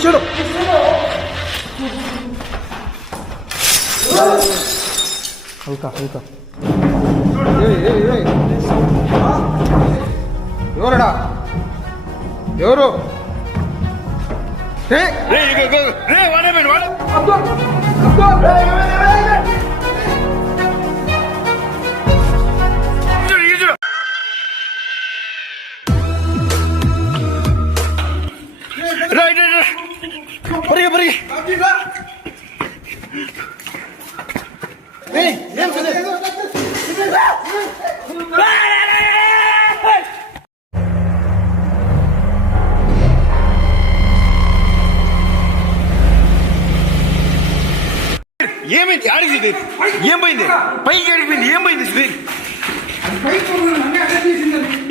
Shadow. Halka. ఎవరడా ఎవరు ఏమైంది? ఆడికి ఏమైంది? పైకి అడిగిపోయింది. ఏమైంది సుధీర్?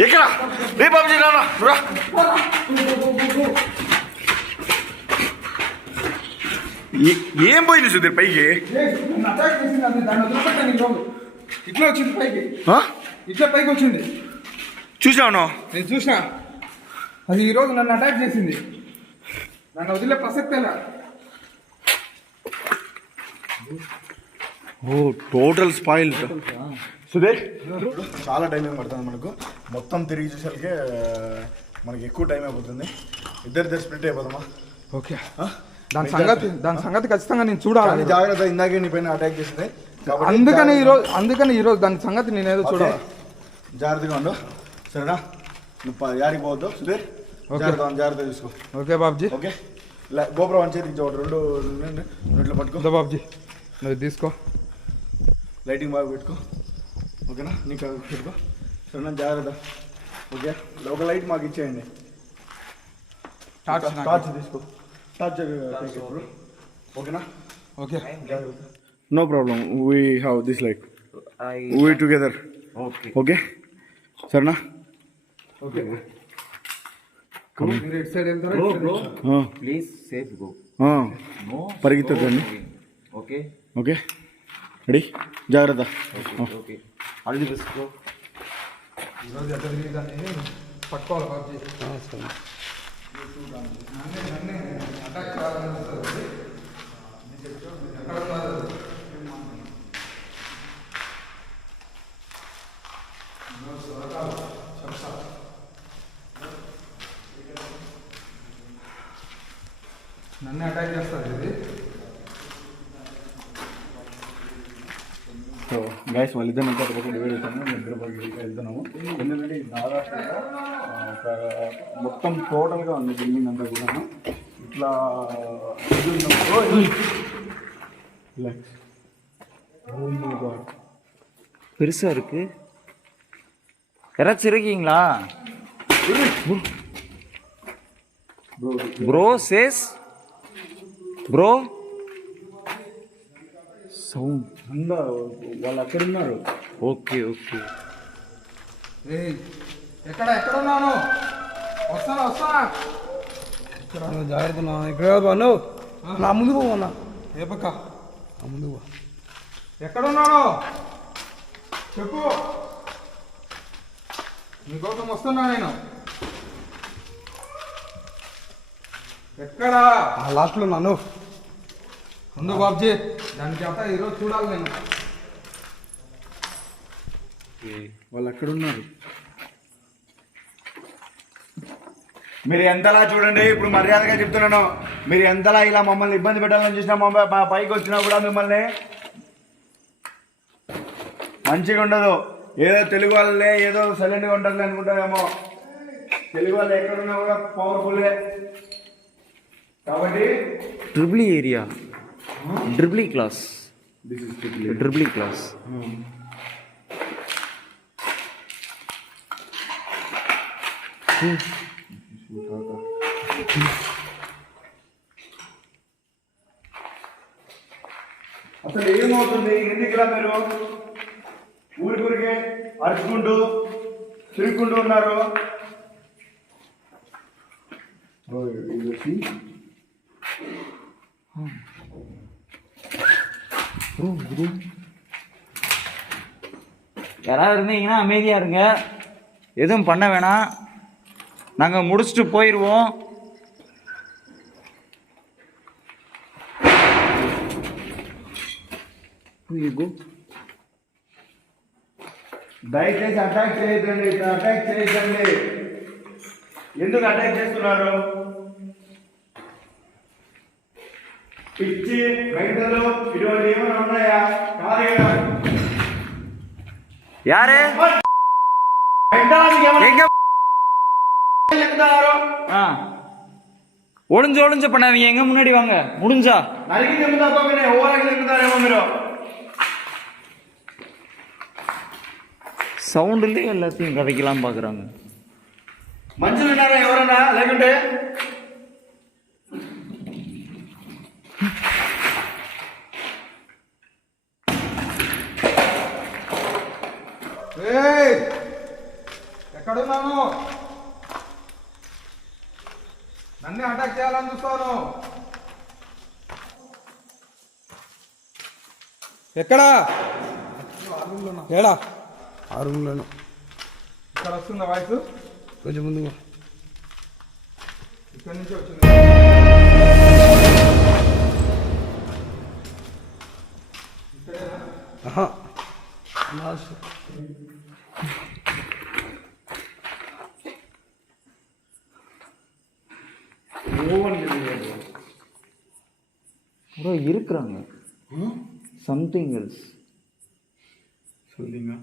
ఎక్కడ రే బాబుజీ రా. ఏం పోయింది సుధీర్ పైకి? ఇట్లా వచ్చింది పైకి, ఇట్లా పైకి వచ్చింది. చూసాను, నేను చూసినా. అది ఈరోజు నన్ను అటాక్ చేసింది. నన్ను వదిలే ప్రసక్తేనా. ఓ టోటల్ స్పాయిల్. సుధీర్ చాలా టైం ఏం పడుతుంది మనకు. మొత్తం తిరిగి చూసేసరికి మనకి ఎక్కువ టైం అయిపోతుంది. ఇద్దరు స్ప్లిట్ అయిపోదామా? ఓకే, దాని సంగతి ఖచ్చితంగా నేను చూడాలి. జాగ్రత్త, ఇందాకే నీ పైన అటాక్ చేసింది. అందుకని ఈరోజు దాని సంగతి నేనేదో చూడాలి. జాగ్రత్తగా ఉండు, సరేనా? నువ్వు యాడికి పోవద్దు సుధీర్. జాగ్రత్త తీసుకో. ఓకే బాబుజీ. ఓకే, గోపురం వన్ చేతి ఒకటి రెండు పట్టుకో. బాబుజీ నువ్వు తీసుకో. లైటింగ్ బాగా పెట్టుకో. ఓకేనా? నీకు పెట్టుకో, సరేనా? జాగ్రత్త. ఓకే, ఒక లైట్ మాకు ఇచ్చేయండి. టార్చ్ తీసుకో. టార్చ్ ఇప్పుడు ఓకేనా? Okay, no problem. We have this light. We together. Okay సరేనా? Okay, please safe go. పరిగెత్తదండి. Okay okay, ready? జాగ్రత్త. Okay, all the best bro. ఈరోజు ఎట్లా తిరిగిదాన్ని పట్టుకోవాలి బాబుజీ. అటాక్ చేయాలనిపిస్తుంది. ఎక్కడ ఉన్నారు? నన్నే అటాక్ చేస్తారు ఇది. సో గైస్ వాళ్ళిద్దరు అంతా ఒక డివైడ్ అవుతాము. ఇద్దరు వెళ్తున్నాము. ఎందుకంటే దాదాపుగా ఒక మొత్తం టోటల్గా ఉంది బిల్డింగ్ అంతా కూడా. ఇట్లా பெருசா இருக்கு. யாராச்சும் இருக்கீங்களா? ப்ரோ சேஸ் బ్రో సౌండ్ అందా వాళ్ళు అక్కడ ఉన్నారు. Okay okay. ఎక్కడ ఉన్నాను? వస్తానా. జాగ్రత్త ఇక్కడ బాను. నా ముందు పోవన్నా. ఏ పక్క? నా ముందు పో. ఎక్కడున్నాను చెప్పు. నీకోసం వస్తున్నా నేను. ఎక్కడా? లాస్ట్లో నన్ను ముందు బాబుజీ దానికి అంతా ఈరోజు చూడాలి నేను. వాళ్ళు అక్కడ ఉన్నారు. మీరు ఎంతలా చూడండి, ఇప్పుడు మర్యాదగా చెప్తున్నాను. మీరు ఎంతలా ఇలా మమ్మల్ని ఇబ్బంది పెట్టాలని చూసినా, మా పైకి వచ్చినా కూడా మిమ్మల్ని మంచిగా ఉండదు. ఏదో తెలుగు వాళ్ళే ఏదో సైలెంట్గా ఉంటారులే అనుకుంటారేమో. తెలుగు వాళ్ళు ఎక్కడున్నా కూడా పవర్ఫుల్లే. కాబట్టి ట్రిపుల్ ఏరియా, డ్రిబ్లీ క్లాస్, డ్రిబ్లీ క్లాస్. అసలు ఏమవుతుంది? ఎందుకులా మీరు ఊరికే అరుచుకుంటూ తిరుగుకుంటూ ఉన్నారు? யாராவது இருந்தீங்கன்னா அமைதியா இருங்க. எதுவும் பண்ண வேணாம், நாங்கள் முடிச்சுட்டு போயிடுவோம். దయచేసి అటాక్ చేయొద్దండి, అటాక్ చేయొద్దండి. ఎందుకు అటాక్ చేస్తున్నారు? పిచ్చి రైతులు ఇటువంటి ఏమైనా ఉన్నాయా? కాదు కదా. யாரு మెంటలానికి ఏమైనా எங்க చెప్తున్నారు? ஒளிஞ்சு ஒளிஞ்சு பண்ணாதீங்க, எங்க முன்னாடி வாங்க முடிஞ்சா. నరికి చెప్తా పోయినా ఓవరాకి చెప్తారేమో మీరు. சவுண்டுலேயே எல்லாத்தையும் கதைக்கலாம் பார்க்குறாங்க. మంచులు ఉన్నారా ఎవరన్నా? లేకుంటే ఏయ్, ఎక్కడున్నాను? నన్నే అటాక్ చేయాలని చూస్తాను. ఎక్కడా? ఏడా? ఆ రూమ్లోను ఇక్కడ వస్తుందా వాయిస్? కొంచెం ముందుకు ఇక్కడ నుంచి వచ్చింది. ఆహా లాస్ట్ ப்ரோ இருக்கிறாங்க. சம்திங் எல்ஸ், சொல்லுங்க.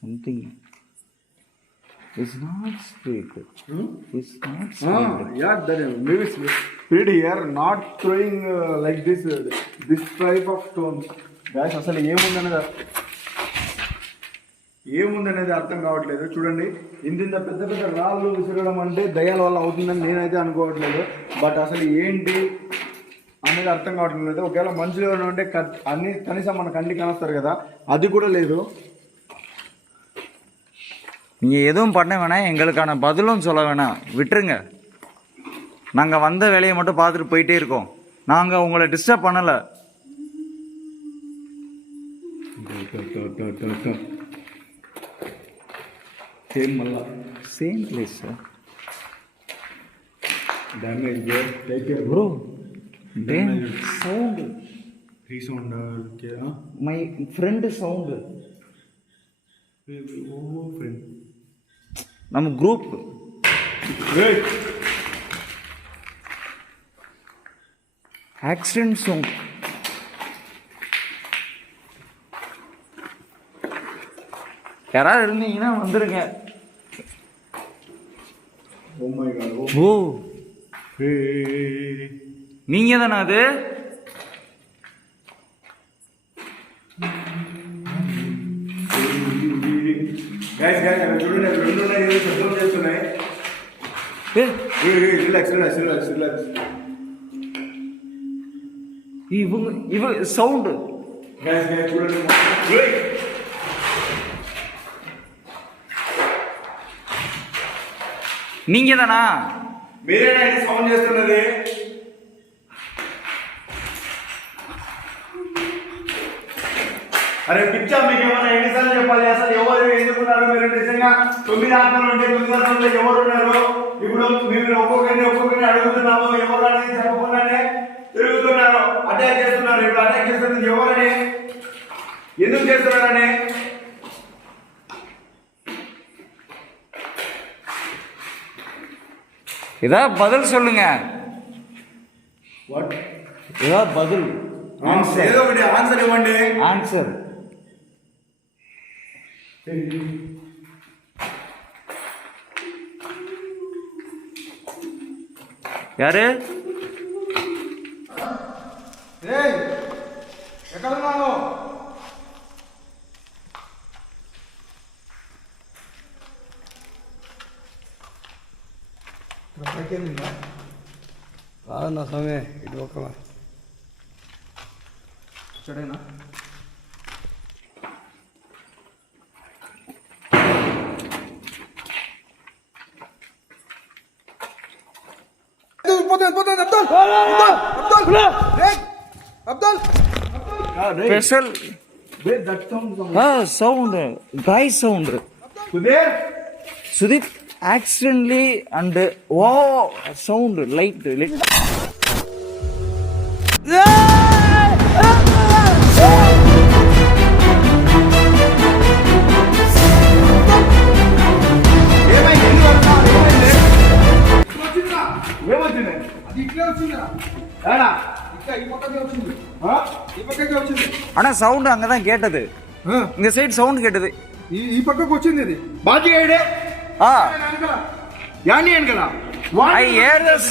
something is not speaker. Is not speaker. Yeah, that maybe spirit here not throwing like this type of stones. Guys, అసలు ఏముందనేది అర్థం కావట్లేదు. చూడండి, ఇంత పెద్ద పెద్ద రాళ్ళు విసరడం అంటే దయ్యాల వల్ల అవుతుందని నేనైతే అనుకోవట్లేదు. బట్ అసలు ఏంటి అనేది అర్థం కావట్లేదు. ఒకవేళ మనుషులు ఎవరైనా ఉంటే అన్ని కనీసం మన కంటికి కానొస్తారు కదా, అది కూడా లేదు. நீங்கள் எதுவும் பண்ண வேணாம், எங்களுக்கான பதிலும் சொல்ல வேணாம், விட்டுருங்க. நாங்கள் வந்த வேலையை மட்டும் பார்த்துட்டு போயிட்டே இருக்கோம். நாங்கள் உங்களை டிஸ்டர்ப் பண்ணலை. సేమ్ మళ్ళా same place sir. Damage take care bro, sound resound okay. My friend sound, ఓ ఫ్రెండ్ நம்ம குரூப் ஆக்சிடென்ட் சவுண்ட். யாராவது இருந்தீங்கன்னா வந்துருங்க. Oh my God. ஓ, நீங்க தானே அது? గైస్ అక్కడ చూడండి, అక్కడ రెండు ఉన్నాయి, ఏదో శబ్దం చేస్తున్నాయి. Relax relax relax relax. இவ சவுண்டு. గైస్ చూడండి, நீங்க தானா? మీరేనా ఇది సౌండ్ చేస్తున్నది? అరే పిచ్చా, మీకు ఏమన్నా ఎన్నిసార్లు చెప్పాలి? అసలు ఎవరు ఎందుకున్నారు మీరు? నిజంగా 9 ఆత్మలు ఉంటే 9 ఆత్మలు ఎవరు ఉన్నారు? ఇప్పుడు మేము ఒక్కొక్కరిని అడుగుతున్నాము, ఎవరు అనేది చెప్పకుండానే తిరుగుతున్నారు, అటాక్ చేస్తున్నారు. ఇప్పుడు అటాక్ చేస్తున్నది ఎవరని, ఎందుకు చేస్తున్నారని? ஏதாவது பதில் சொல்லுங்க. వాట్? ஏதாவது பதில், ఏదో ఒకటి ఆన్సర్ ఇవ్వండి. ఆన్సర్. யாரு? ఏయ్, ఎక్కడున్నాను? కాదన్న సమయం ఇటు ఒక్కలా చెడేనా? పోతుంది Abdul. Abdul special Wait, that sound. Sound, guy sound. Kuder? Sudeep accidentally and ஓ சவுண்ட் லைட் ఏమొచ్చింది? అది ఇట్లే వచ్చిందిరా. ఏడా? ఇంకా ఈ పక్కకే వచ్చింది. ఆ? ఈ పక్కకే వచ్చింది. ஆனா சவுண்ட் அங்கதான் கேட்டது ఆ, இந்த சைடு சவுண்ட் கேட்டது ఈ పక్కకు వచ్చింది ఇది. బాజీ ఏడే? ஆ యాని అని కదా? I hear this.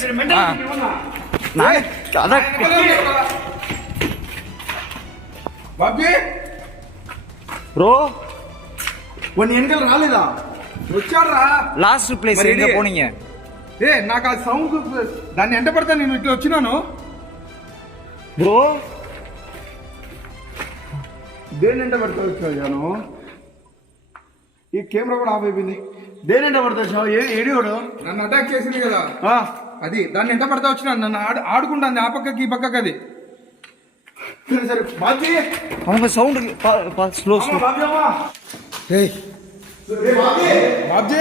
நான் அதான் బాబ్జీ ப்ரோ కొన్ని ఎన్నికలు రాలేదా? వచ్చాడురా. లాస్ట్ ప్లేస్ మరి ఎక్కడ ఇది- పోనీங்க ఏ నాకు ఆ సౌండ్ దాన్ని ఎంట పడతా నేను ఇట్లా వచ్చినాను. ப்ரோ దేనింట పడతా వచ్చావు జాను? ఈ కెమెరా కూడా ఆఫ్ అయిపోయింది. దేనింట పడతా వచ్చావు? ఏడివాడు? నన్ను అటాక్ చేసింది కదా అది, దాన్ని ఎంట పడతా వచ్చినాను. నన్ను ఆడుకుంటాను ఆ పక్కకి ఈ పక్కకి. అది సరే సరే బాజీ அவங்க சவுண்ட் ஸ்லோ ஸ்லோ బాజీ అమ్మా ఏయ్ బాజీ బాబ్జీ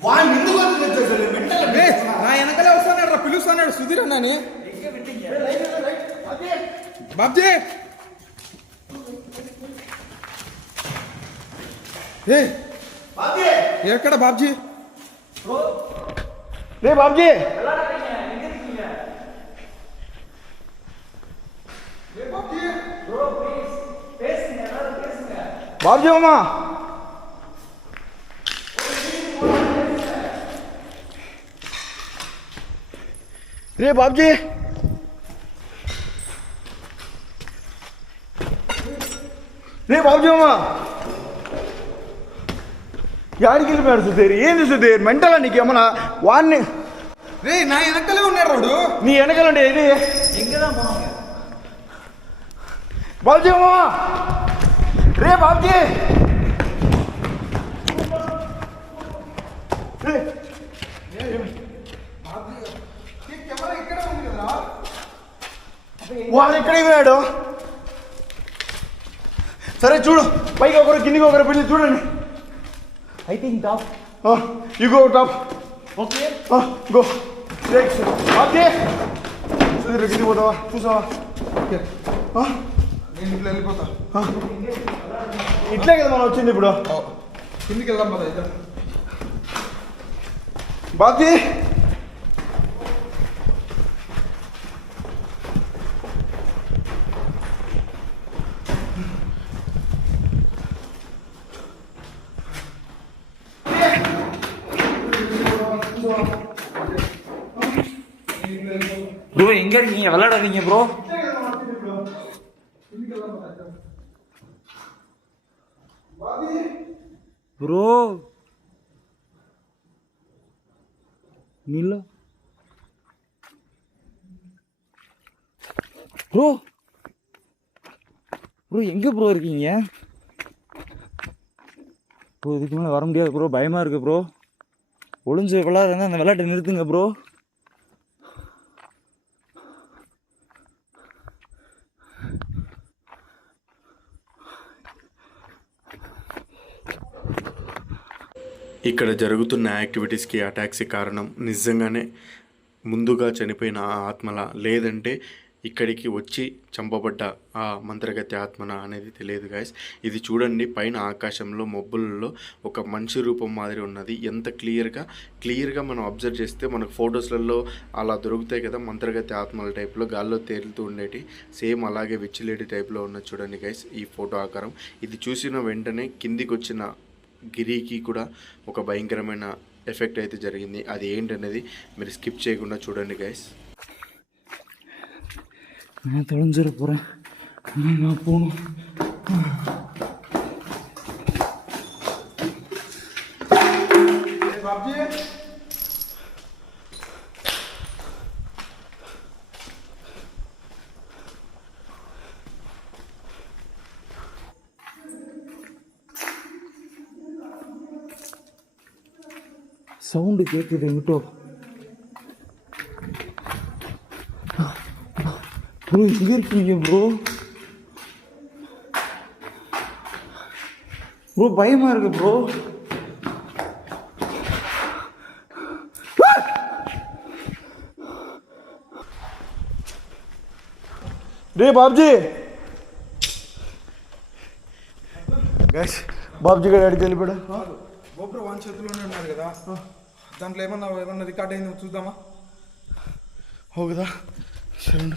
వాడిని ఎందుకు వచ్చేసారు మెంటల్ ఏ, నా వెనకలే వస్తాడు రా, పిలుస్తాడు సుధీర్ అన్నని. బాబ్జీ ఏ బాజీ ఎక్కడ బాబ్జీ? రే బాబుజీ బాబుజీ అమ్మా రే బాబుజీ రే బాబుజీ అమ్మా యాడికి వెళ్ళిపోయాడు సుధీర్? ఏంది సుధీర్ మెంటలా నీకేమన్నా? వాడిని రే నా వెనకలే ఉన్నాడు రాడు. నీ వెనకాలండి ఇది బాబుజీ అమ్మా రే బాబుజీ రే, కెమెరా ఇక్కడే ఉంది కదా. వాడు ఎక్కడికి పోయాడు? సరే చూడు, పైకి ఒకరు కిందికి ఒకరు పెళ్ళి చూడండి. I think top you go top. Okay go Babuji Sudheer కిందికి పోతావా? చూసావా? ఓకే, నేను ఇట్లా వెళ్ళిపోతా. ఇట్లే కదా మనం వచ్చింది ఇప్పుడు. కిందికి వెళ్దాం పద ఇద్దరు. బాబుజీ ப்ரோ எங்க இருக்கீங்க? விளையாடாதீங்க ப்ரோ. ப்ரோ நில்ல ப்ரோ. ப்ரோ எங்க ப்ரோ இருக்கீங்க? ப்ரோ இதுக்கு மேலே வர முடியாது ப்ரோ, பயமா இருக்கு ப்ரோ. ஒளிஞ்சு விளையாடுங்க, அந்த விளையாட்டை நிறுத்துங்க ப்ரோ. ఇక్కడ జరుగుతున్న యాక్టివిటీస్కి అటాక్స్కి కారణం నిజంగానే ముందుగా చనిపోయిన ఆ ఆత్మల, లేదంటే ఇక్కడికి వచ్చి చంపబడ్డ ఆ మంత్రగతి ఆత్మన అనేది తెలియదు గాయస్. ఇది చూడండి, పైన ఆకాశంలో మబ్బులలో ఒక మనిషి రూపం మాదిరి ఉన్నది. ఎంత క్లియర్గా మనం అబ్జర్వ్ చేస్తే మనకు ఫొటోస్లలో అలా దొరుకుతాయి కదా మంత్రగతి ఆత్మల టైప్లో గాల్లో తేలుతూ ఉండేటి, సేమ్ అలాగే విచ్చిలేటి టైప్లో ఉన్నది చూడండి గైస్ ఈ ఫోటో ఆకారం. ఇది చూసిన వెంటనే కిందికి వచ్చిన గిరికి కూడా ఒక భయంకరమైన ఎఫెక్ట్ అయితే జరిగింది. అది ఏంటనేది మీరు స్కిప్ చేయకుండా చూడండి గైస్. நான் தொலைஞ்சிட போகிறேன், நான் போகணும். బాబ్జీ சவுண்டு கேட்குது எங்கிட்டோ. ப்ரோ எங்கே இருக்கீங்க ப்ரோ? ப்ரோ பயமாக இருக்கு ப்ரோ. రే బాబ్జీ గైస్, బాబ్జీ గారు అడిగి వెళ్ళిపోయాడు. గోపురం వాన్ చేతిలోనే ఉన్నారు కదా, దాంట్లో ఏమన్నా రికార్డ్ అయిందో చూద్దామా? హోగదా సరే.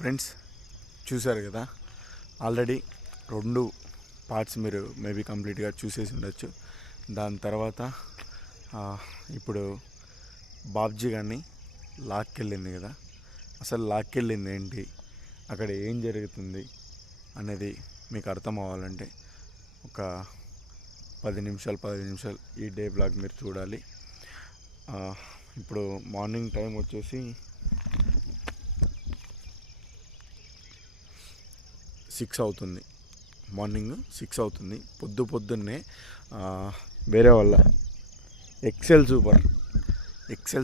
ఫ్రెండ్స్ చూశారు కదా, ఆల్రెడీ 2 పార్ట్స్ మీరు మేబీ కంప్లీట్గా చూసేసి ఉండొచ్చు. దాని తర్వాత ఇప్పుడు బాబ్జీ గారిని లాక్కెళ్ళింది కదా, అసలు లాక్కెళ్ళింది ఏంటి, అక్కడ ఏం జరుగుతుంది అనేది మీకు అర్థం అవ్వాలంటే ఒక 10 నిమిషాలు ఈ డే బ్లాగ్ మీరు చూడాలి. ఇప్పుడు మార్నింగ్ టైం వచ్చేసి 6 అవుతుంది, మార్నింగ్ 6 అవుతుంది. పొద్దున్నే వేరే వాళ్ళ ఎక్సెల్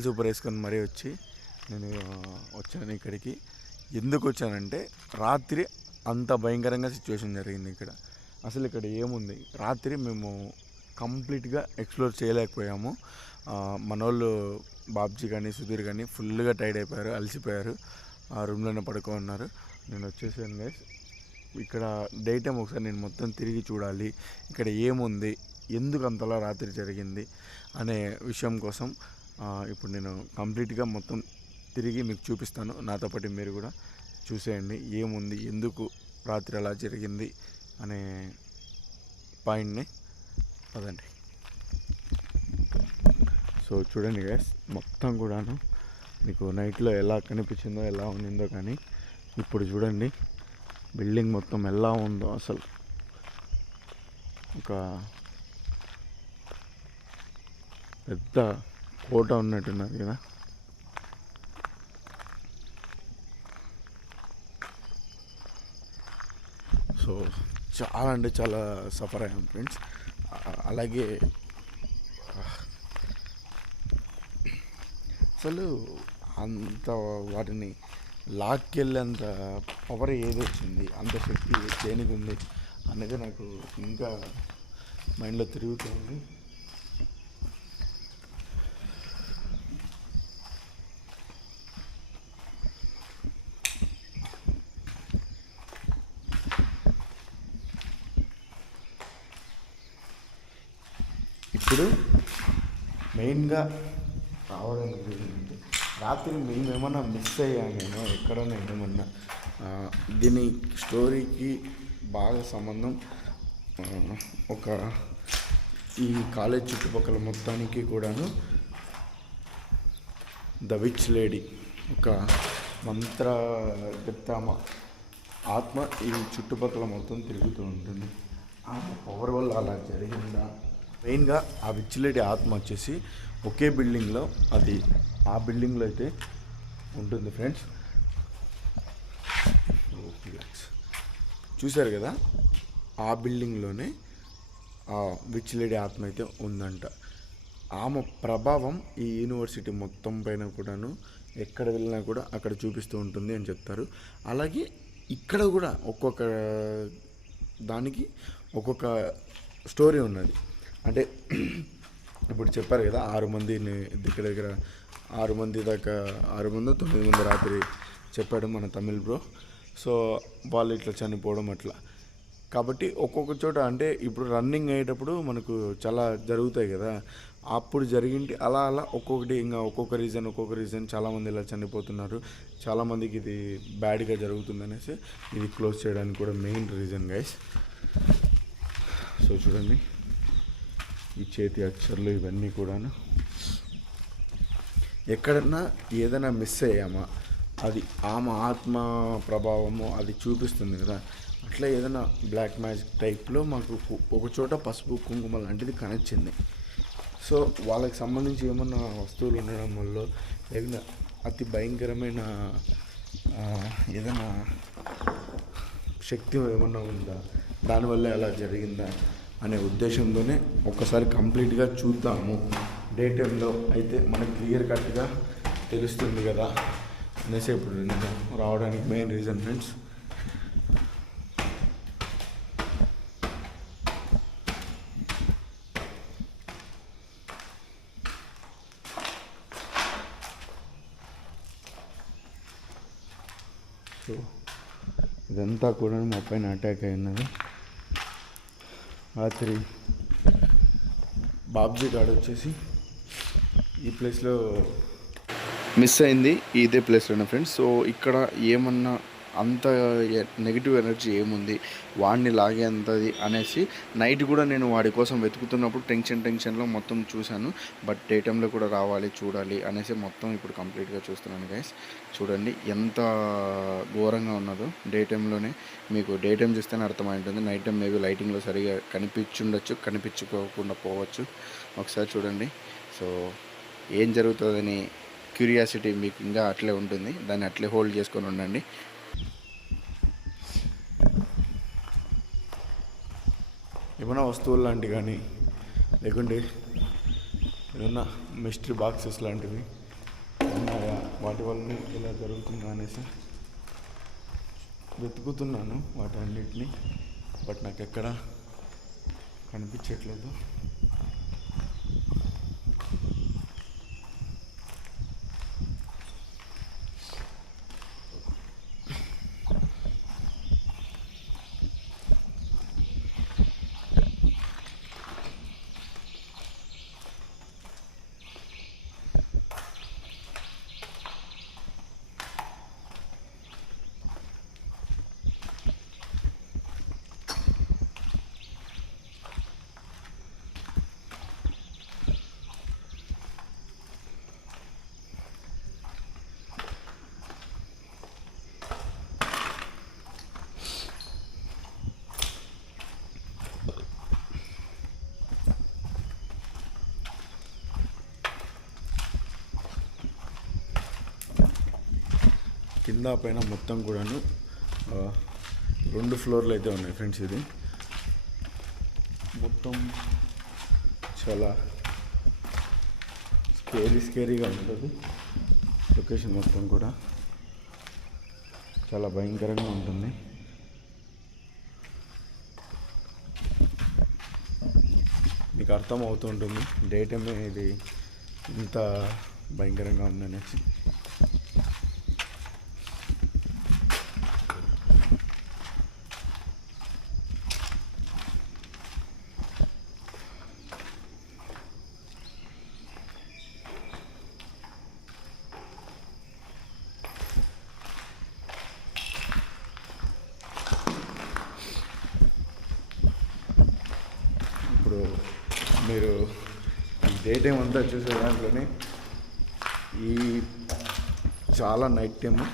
సూపర్ వేసుకొని మరీ వచ్చి నేను వచ్చాను ఇక్కడికి. ఎందుకు వచ్చానంటే రాత్రి అంత భయంకరంగా సిచ్యువేషన్ జరిగింది ఇక్కడ. అసలు ఇక్కడ ఏముంది, రాత్రి మేము కంప్లీట్గా ఎక్స్ప్లోర్ చేయలేకపోయాము. మనోళ్ళు బాబ్జీ కానీ సుధీర్ కానీ ఫుల్గా టైర్డ్ అయిపోయారు, అలసిపోయారు, ఆ రూమ్లోనే పడుకోన్నారు. నేను వచ్చేసాను గైస్. ఇక్కడ డే టైం ఒకసారి నేను మొత్తం తిరిగి చూడాలి, ఇక్కడ ఏముంది, ఎందుకు అంతలా రాత్రి జరిగింది అనే విషయం కోసం ఇప్పుడు నేను కంప్లీట్గా మొత్తం తిరిగి మీకు చూపిస్తాను. నాతో పాటు మీరు కూడా చూసేయండి ఏముంది, ఎందుకు రాత్రి అలా జరిగింది అనే పాయింట్ని. పదండి. సో చూడండి గైస్, మొత్తం కూడాను మీకు నైట్లో ఎలా కనిపించిందో ఎలా ఉండిందో, కానీ ఇప్పుడు చూడండి బిల్డింగ్ మొత్తం ఎలా ఉందో. అసలు ఒక పెద్ద కోట ఉన్నట్టున్నది కదా. సో చాలా అంటే చాలా సఫర్ అయ్యాం ఫ్రెండ్స్. అలాగే అసలు అంత వాటిని లాక్కెళ్ళేంత పవర్ ఏది వచ్చింది, అంత శక్తి దేనికి ఉంది అనేది నాకు ఇంకా మైండ్లో తిరుగుతుంది. ఇప్పుడు మెయిన్గా రావడానికి జరిగింది, రాత్రి మేమేమన్నా మిస్ అయ్యామేమో ఎక్కడన్నా ఏమన్నా. దీని స్టోరీకి బాగా సంబంధం ఒక ఈ కాలేజ్ చుట్టుపక్కల మొత్తానికి కూడాను ద విచ్ లేడీ, ఒక మంత్రగత్తమ్మ ఆత్మ ఈ చుట్టుపక్కల మొత్తం తిరుగుతూ ఉంటుంది. ఆ పవర్ వల్ల అలా జరిగిందా? మెయిన్గా ఆ విచ్ లేడీ ఆత్మ వచ్చేసి ఒకే బిల్డింగ్లో, అది ఆ బిల్డింగ్లో అయితే ఉంటుంది ఫ్రెండ్స్. చూశారు కదా, ఆ బిల్డింగ్లోనే ఆ విచ్ లేడీ ఆత్మ అయితే ఉందంట. ఆమె ప్రభావం ఈ యూనివర్సిటీ మొత్తం పైన కూడాను ఎక్కడ వెళ్ళినా కూడా అక్కడ చూపిస్తూ ఉంటుంది అని చెప్తారు. అలాగే ఇక్కడ కూడా ఒక్కొక్క దానికి ఒక్కొక్క స్టోరీ ఉన్నది. అంటే ఇప్పుడు చెప్పారు కదా 6 మందిని దగ్గర 6 మంది దాకా 6 మంది 9 మంది రాత్రి చెప్పాడు మన తమిళ్ బ్రో. సో వాళ్ళు ఇట్లా చనిపోవడం అట్లా. కాబట్టి ఒక్కొక్క చోట అంటే ఇప్పుడు రన్నింగ్ అయ్యేటప్పుడు మనకు చాలా జరుగుతాయి కదా, అప్పుడు జరిగింది అలా అలా ఒక్కొక్కటి ఇంకా ఒక్కొక్క రీజన్ చాలామంది ఇలా చనిపోతున్నారు, చాలామందికి ఇది బ్యాడ్గా జరుగుతుందనేసి ఇది క్లోజ్ చేయడానికి కూడా మెయిన్ రీజన్ గైస్. సో చూడండి ఈ చేతి అక్షరాలు ఇవన్నీ కూడాను ఎక్కడన్నా ఏదైనా మిస్ అయ్యామా, అది ఆమె ఆత్మ ప్రభావము అది చూపిస్తుంది కదా. అట్లా ఏదైనా బ్లాక్ మ్యాజిక్ టైప్లో మాకు ఒక చోట పసుపు కుంకుమ లాంటిది కనెక్చింది. సో వాళ్ళకి సంబంధించి ఏమన్నా వస్తువులు ఉండడం వల్ల ఏదైనా అతి భయంకరమైన ఏదైనా శక్తి ఏమన్నా ఉందా, దానివల్ల అలా జరిగిందా అనే ఉద్దేశంతోనే ఒక్కసారి కంప్లీట్గా చూద్దాము. డే టైంలో అయితే మనకు క్లియర్ కట్గా తెలుస్తుంది కదా అనేసి ఇప్పుడు నేను రావడానికి మెయిన్ రీజన్ ఫ్రెండ్స్. సో ఇదంతా కూడా మా పైన అటాక్ అయినది. రాత్రి బాబ్జీ గార్డ్ వచ్చేసి ఈ ప్లేస్లో మిస్ అయింది, ఇదే ప్లేస్లోనే ఫ్రెండ్స్. సో ఇక్కడ ఏమన్నా అంత నెగిటివ్ ఎనర్జీ ఏముంది వాడిని లాగేంతది అనేసి నైట్ కూడా నేను వాడి కోసం వెతుకుతున్నప్పుడు టెన్షన్లో మొత్తం చూశాను. బట్ డే టైంలో కూడా రావాలి చూడాలి అనేసి మొత్తం ఇప్పుడు కంప్లీట్గా చూస్తున్నాను గైస్. చూడండి ఎంత ఘోరంగా ఉన్నదో. డే టైంలోనే మీకు డే టైం చూస్తేనే అర్థమై ఉంటుంది. నైట్ టైం మేబీ లైటింగ్లో సరిగా కనిపించుండొచ్చు, కనిపించుకోకుండా పోవచ్చు. ఒకసారి చూడండి. సో ఏం జరుగుతుందని క్యూరియాసిటీ మీకు ఇంకా అట్లే ఉంటుంది, దాన్ని అట్లే హోల్డ్ చేసుకొని ఉండండి. ఏమైనా వస్తువులు లాంటివి కానీ లేకుంటే ఏమన్నా మిస్టరీ బాక్సెస్ లాంటివి ఉన్నాయా, వాటి వల్ల ఇలా జరుగుతుందా అనేసి వెతుకుతున్నాను వాటి అన్నిటినీ. బట్ నాకు ఎక్కడ కనిపించట్లేదు. కింద పైన మొత్తం కూడాను 2 ఫ్లోర్లు అయితే ఉన్నాయి ఫ్రెండ్స్. ఇది మొత్తం చాలా స్కేరీగా ఉంటుంది. లొకేషన్ మొత్తం కూడా చాలా భయంకరంగా ఉంటుంది. మీకు అర్థం అవుతూ ఉంటుంది డే టైం ఇది ఇంత భయంకరంగా ఉందనేసి. ఇప్పుడు మీరు డే టైం అంతా చూసే దాంట్లోనే ఈ చాలా నైట్ టైము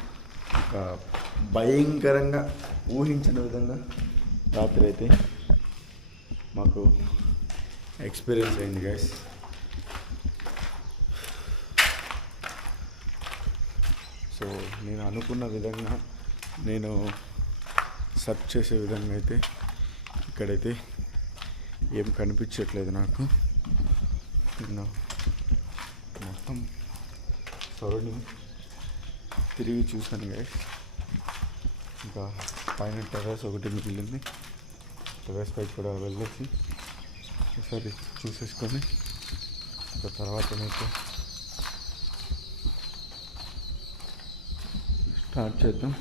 ఒక భయంకరంగా ఊహించిన విధంగా రాత్రి అయితే మాకు ఎక్స్పీరియన్స్ అయింది గైస్. సో నేను అనుకున్న విధంగా నేను సెర్చ్ చేసే విధంగా అయితే ఇక్కడైతే ఏం కనిపించట్లేదు నాకు. నేను మొత్తం సరౌండింగ్ తిరిగి చూసాను గైస్. ఇంకా పైన టెర్రస్ ఒకటి మిగిలింది. టెర్రస్ పైకి కూడా వెళ్ళేసి ఒకసారి చూసేసుకొని తర్వాత మీకు స్టార్ట్ చేద్దాం.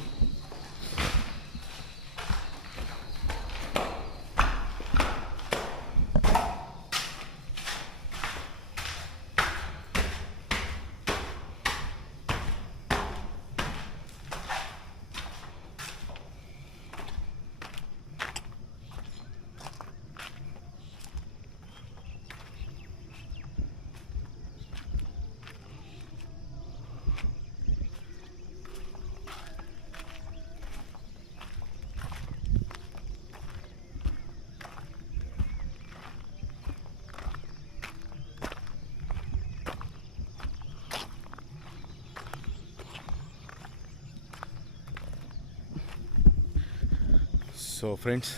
సో ఫ్రెండ్స్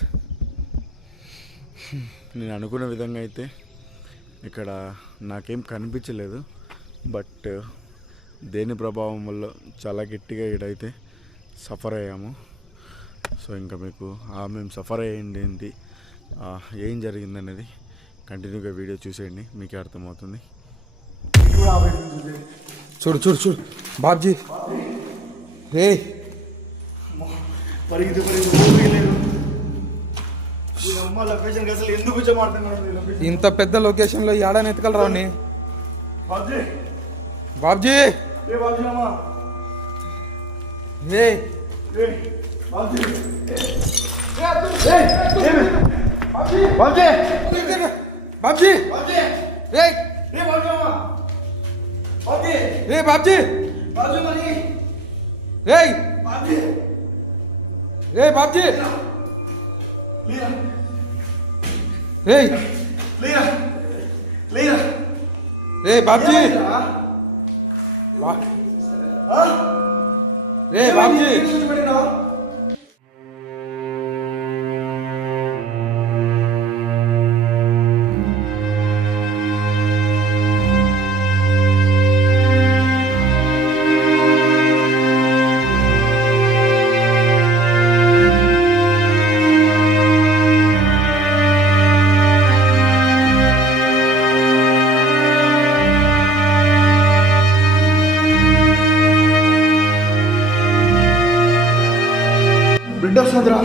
నేను అనుకున్న విధంగా అయితే ఇక్కడ నాకేం కనిపించలేదు. బట్ దేని ప్రభావం వల్ల చాలా గట్టిగా ఇక్కడైతే సఫర్ అయ్యాము. సో ఇంకా మీకు మేము సఫర్ అయ్యింది ఏంటి, ఏం జరిగిందనేది కంటిన్యూగా వీడియో చూసేయండి, మీకే అర్థమవుతుంది. చూడు చూడు చూడు బాబ్జీ, రే పరిగెత్తి లొకేషన్ అసలు ఎందుకు వచ్చామాడుతున్నాను. ఇంత పెద్ద లొకేషన్ లో ఏడాని ఎత్తుకలు రావుని బాబ్జీ బాబ్జీ ఏ బాబ్జీ అమ్మా రే ఏ బాబ్జీ బాబ్జీ బాబ్జీ రే ఏ బాబ్జీ అమ్మా బాబ్జీ రే బాబ్జీ బాబ్జీ మరి రే బాబ్జీ రే బాబ్జీ లీలా రే లీలా లీలా రే బాబ్జీ రే బాబ్జీ బిడ్డ వస్తుందిరా.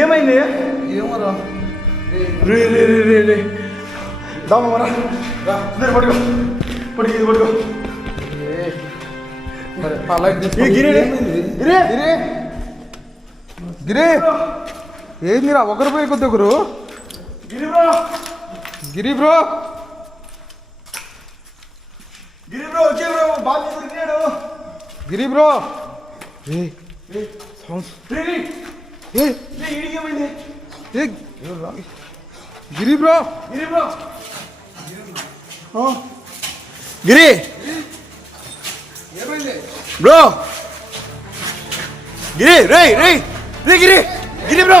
ఏమైంది? ఏమరా రే రే రే రే రే దామరా పడుకో పడుకో ఇది పడుకో. గిరి గిరి గిరి గిరి ఏందిరా ఒకరు పోయి కొద్ది ఒకరు Giri bro Giri bro Giri bro వచ్చే బ్రో బాబు దొరికినాడు. గిరి బ్రో సౌండ్స్ రే రే ఏ రే ఈడికి ఏమైంది? ఏ గిరి బ్రో గిరి బ్రో గిరి ఏమైంది బ్రో గిరి రే రే రే గిరి గిరి బ్రో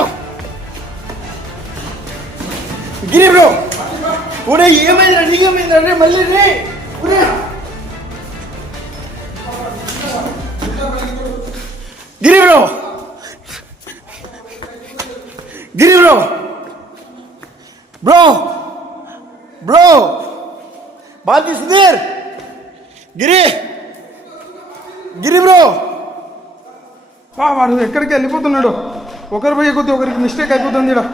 గిరి బ్రో ఒరే ఏమైందిరా నీకేమైందిరా రే మళ్ళీ రే ఒరే Giri bro Giri bro bro bro బాజీ సుధీర్ గిరి గిరి బ్రో వాడు ఎక్కడికి వెళ్ళిపోతున్నాడు. ఒకరు పోయి కొద్ది ఒకరికి మిస్టేక్ అయిపోతుంది. ఇక్కడ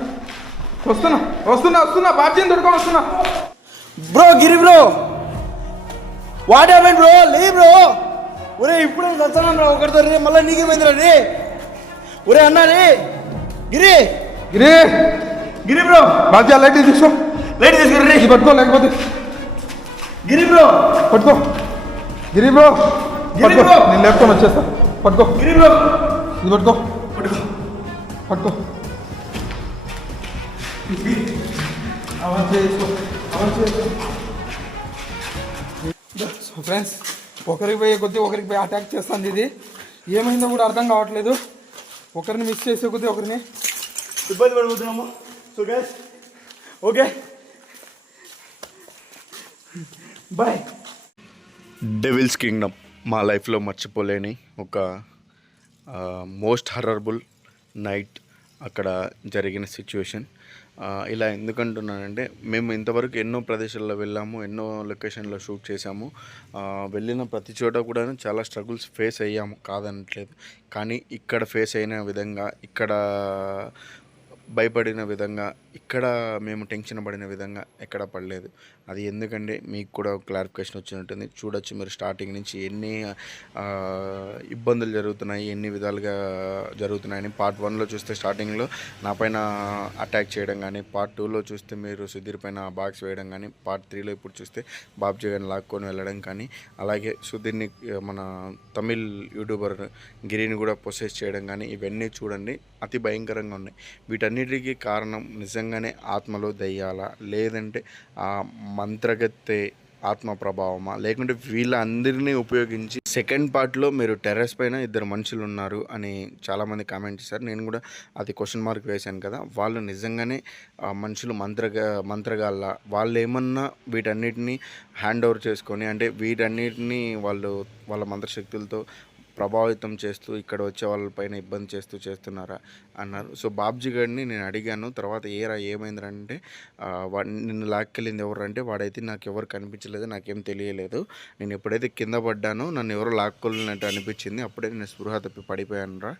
వస్తున్నా వస్తున్నా వస్తున్నా బాబ్జీని దొరకని వస్తున్నా. Bro Giri bro what happened bro లే బ్రో ఒరే ఇప్పుడే చచ్చాను రా ఒకరితో రే మళ్ళీ నీకేమైందిరా రే ఒరే అన్నా రే గిరి గిరి గిరి బ్రో బాబ్జీ లైట్ తీసుకో, లైట్ తీసుకుని రే ఇది పట్టుకో లేకపోతే గిరి బ్రో పట్టుకో. గిరి బ్రో గిరి పట్టుకో, బ్రో. నేను లేపుకొని వచ్చేస్తా. పట్టుకో గిరి బ్రో ఇది పట్టుకో పట్టుకో పట్టుకో. సో ఫ్రెండ్స్ ఒకరికి పోయే కొద్దీ ఒకరికి పోయి అటాక్ చేస్తుంది. ఇది ఏమైందో కూడా అర్థం కావట్లేదు. ఒకరిని మిస్ చేసే కొద్దీ ఒకరిని ఇబ్బంది పడిపోతున్నాము. So guys okay bye. Devils Kingdom మా లైఫ్లో మర్చిపోలేని ఒక మోస్ట్ హర్రబుల్ నైట్ అక్కడ జరిగిన సిచ్యువేషన్. ఇలా ఎందుకంటున్నానంటే మేము ఇంతవరకు ఎన్నో ప్రదేశాల్లో వెళ్ళాము, ఎన్నో లొకేషన్లో షూట్ చేసాము. వెళ్ళిన ప్రతి చోట కూడా చాలా స్ట్రగుల్స్ ఫేస్ అయ్యాము, కాదనట్లేదు. కానీ ఇక్కడ ఫేస్ అయిన విధంగా, ఇక్కడ భయపడిన విధంగా, ఇక్కడ మేము టెన్షన్ పడిన విధంగా ఎక్కడ పడలేదు. అది ఎందుకంటే మీకు కూడా క్లారిఫికేషన్ వచ్చినట్టుంది. చూడొచ్చు మీరు స్టార్టింగ్ నుంచి ఎన్ని ఇబ్బందులు జరుగుతున్నాయి, ఎన్ని విధాలుగా జరుగుతున్నాయని. పార్ట్ 1లో చూస్తే స్టార్టింగ్లో నా పైన అటాక్ చేయడం కానీ, పార్ట్ 2లో చూస్తే మీరు సుధీర్ పైన బాక్స్ వేయడం కానీ, పార్ట్ 3లో ఇప్పుడు చూస్తే బాబ్జీ గారిని లాక్కొని వెళ్ళడం కానీ, అలాగే సుధీర్ని మన తమిళ్ యూట్యూబర్ గిరిని కూడా పొసెస్ చేయడం కానీ, ఇవన్నీ చూడండి అతి భయంకరంగా ఉన్నాయి. వీటన్నిటికీ కారణం నిజంగానే ఆత్మలో దయ్యాల, లేదంటే ఆ మంత్రగత్తె ఆత్మ ప్రభావమా, లేకుంటే వీళ్ళందరినీ ఉపయోగించి సెకండ్ పార్ట్లో మీరు టెర్రస్ పైన ఇద్దరు మనుషులు ఉన్నారు అని చాలామంది కామెంట్ చేశారు. నేను కూడా అది క్వశ్చన్ మార్క్ వేశాను కదా. వాళ్ళు నిజంగానే మనుషులు మంత్రగాళ్ళ, వాళ్ళు ఏమన్నా వీటన్నిటిని హ్యాండ్ ఓవర్ చేసుకొని, అంటే వీటన్నిటిని వాళ్ళు వాళ్ళ మంత్రశక్తులతో ప్రభావితం చేస్తూ ఇక్కడ వచ్చే వాళ్ళపైన ఇబ్బంది చేస్తున్నారా అన్నారు. సో బాబ్జీ గారిని నేను అడిగాను తర్వాత, ఏమైందంటే నిన్ను లాక్కెళ్ళింది ఎవరు అంటే, వాడైతే నాకు ఎవరు కనిపించలేదు, నాకేం తెలియలేదు, నేను ఎప్పుడైతే కింద పడ్డానో నన్ను ఎవరో లాక్కొల్లినట్టు అనిపించింది, అప్పుడే నేను స్పృహ తప్పి పడిపోయానురా,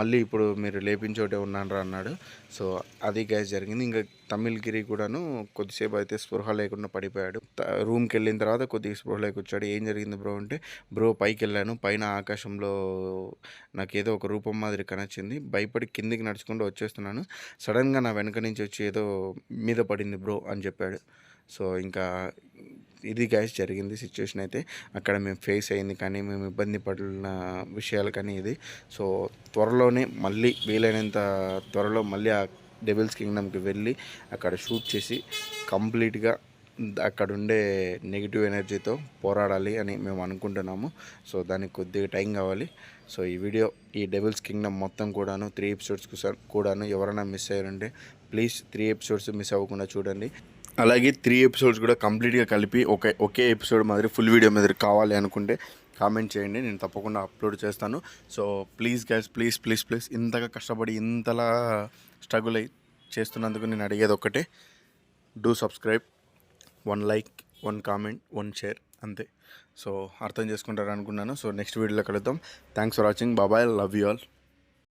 మళ్ళీ ఇప్పుడు మీరు లేపించోటే ఉన్నానురా అన్నాడు. సో అది గ్యాస్ జరిగింది. ఇంకా తమిళగిరి కూడాను కొద్దిసేపు అయితే స్పృహ లేకుండా పడిపోయాడు. రూమ్కి వెళ్ళిన తర్వాత కొద్దిగా స్పృహలోకి వచ్చాడు. ఏం జరిగింది బ్రో అంటే, బ్రో పైకి వెళ్ళాను, పైన ఆకాశంలో నాకేదో ఒక రూపం మాదిరి కనొచ్చింది, భయపడి కిందికి నడుచుకుంటూ వచ్చేస్తున్నాను, సడన్గా నా వెనక నుంచి వచ్చి ఏదో మీద పడింది బ్రో అని చెప్పాడు. సో ఇంకా ఇది గైస్ జరిగింది సిచ్యువేషన్ అయితే. అక్కడ మేము ఫేస్ అయింది కానీ, మేము ఇబ్బంది పడిన విషయాలు కానీ ఇది. సో త్వరలోనే మళ్ళీ వీలైనంత త్వరలో మళ్ళీ ఆ డెవిల్స్ కింగ్డమ్కి వెళ్ళి అక్కడ షూట్ చేసి కంప్లీట్గా అక్కడ ఉండే నెగిటివ్ ఎనర్జీతో పోరాడాలి అని మేము అనుకుంటున్నాము. సో దానికి కొద్దిగా టైం కావాలి. సో ఈ డెవిల్స్ కింగ్డమ్ మొత్తం కూడాను 3 ఎపిసోడ్స్ కూడాను ఎవరైనా మిస్ అయ్యారంటే ప్లీజ్ 3 ఎపిసోడ్స్ మిస్ అవ్వకుండా చూడండి. అలాగే 3 ఎపిసోడ్స్ కూడా కంప్లీట్గా కలిపి ఒకే ఎపిసోడ్ మాదిరి ఫుల్ వీడియో మాదిరి కావాలి అనుకుంటే కామెంట్ చేయండి, నేను తప్పకుండా అప్లోడ్ చేస్తాను. సో ప్లీజ్ గైస్, ప్లీజ్ ఇంతగా కష్టపడి ఇంతలా స్ట్రగుల్ అయి చేస్తున్నందుకు నేను అడిగేది ఒక్కటే, do subscribe, 1 like, 1 comment, 1 share అంతే. సో అర్థం చేసుకుంటారు అనుకున్నాను. సో నెక్స్ట్ వీడియోలో కలుద్దాం. Thanks for watching. బాబాయ్, లవ్ యూ ఆల్.